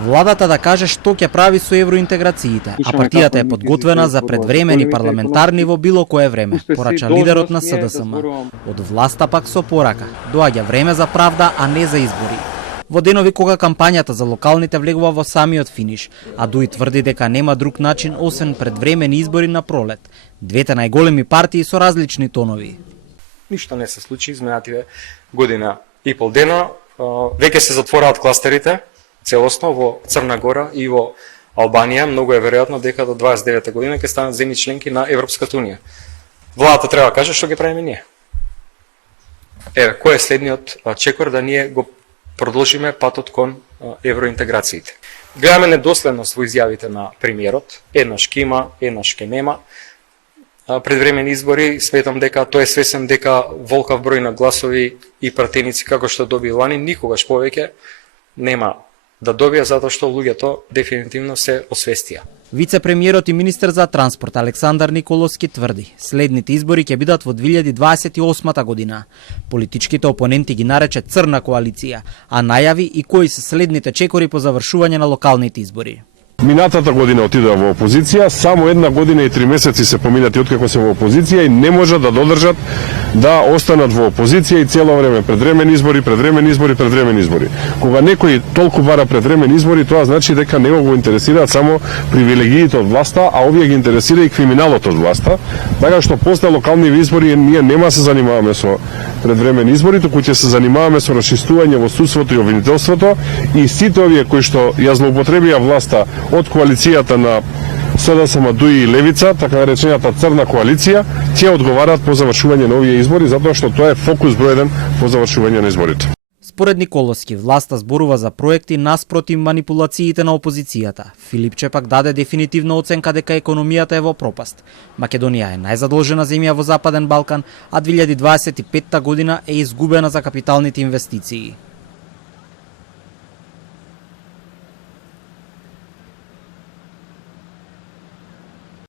Владата да каже што ќе прави со евроинтеграциите, а партијата е подготвена за предвремени парламентарни во било кое време, порача лидерот на СДСМ. Од власта пак со порака: доаѓа време за правда, а не за избори. Во денови кога кампањата за локалните влегува во самиот финиш, а Дуи тврди дека нема друг начин освен предвремени избори на пролет. Двете најголеми партии со различни тонови. Ништо не се случи изминативе година и пол дена. Веќе се затвораат кластерите целосно во Црна Гора и во Албанија. Многу е веројатно дека до 29 година ќе станат земји членки на Европската унија. Владата треба да каже што ги правиме ние. Еве, кој е следниот чекор да ние го продолжиме патот кон евроинтеграциите. Гледаме недоследност во изјавите на премиерот. Еднаш ќе има, еднаш ќе нема предвремени избори. Сметам дека тој е свесен дека волкав број на гласови и пратеници како што доби лани никогаш повеќе нема да добија, затоа што луѓето дефинитивно се освестија. Вице-премиерот и министер за транспорт Александар Николовски тврди: следните избори ќе бидат во 2028 година. Политичките опоненти ги нарече црна коалиција, а најави и кои се следните чекори по завршување на локалните избори. Минатата година отидоа во опозиција, само 1 година и 3 месеци се поминати откако се во опозиција и не можат да додржат да останат во опозиција и цело време предвремени избори, предвремени избори, предвремени избори. Кога некој толку бара предвремени избори, тоа значи дека не го интересираат само привилегиите од власта, а овие ги интересира и криминалот од власта. Така што после локални избори ние нема се занимаваме со предвремени избори, туку ќе се занимаваме со расчистување во судството и обвинителството и сите овие кои што ја злоупотребија власта од коалицијата на СДСМ, Дуи и Левица, така наречената црна коалиција, ќе одговараат по завршување на овие избори, затоа што тоа е фокус број 1 по завршување на изборите. Според Николовски, власта зборува за проекти наспроти манипулациите на опозицијата. Филипче пак даде дефинитивна оценка дека економијата е во пропаст. Македонија е најзадолжена земја во Западен Балкан, а 2025 година е изгубена за капиталните инвестиции.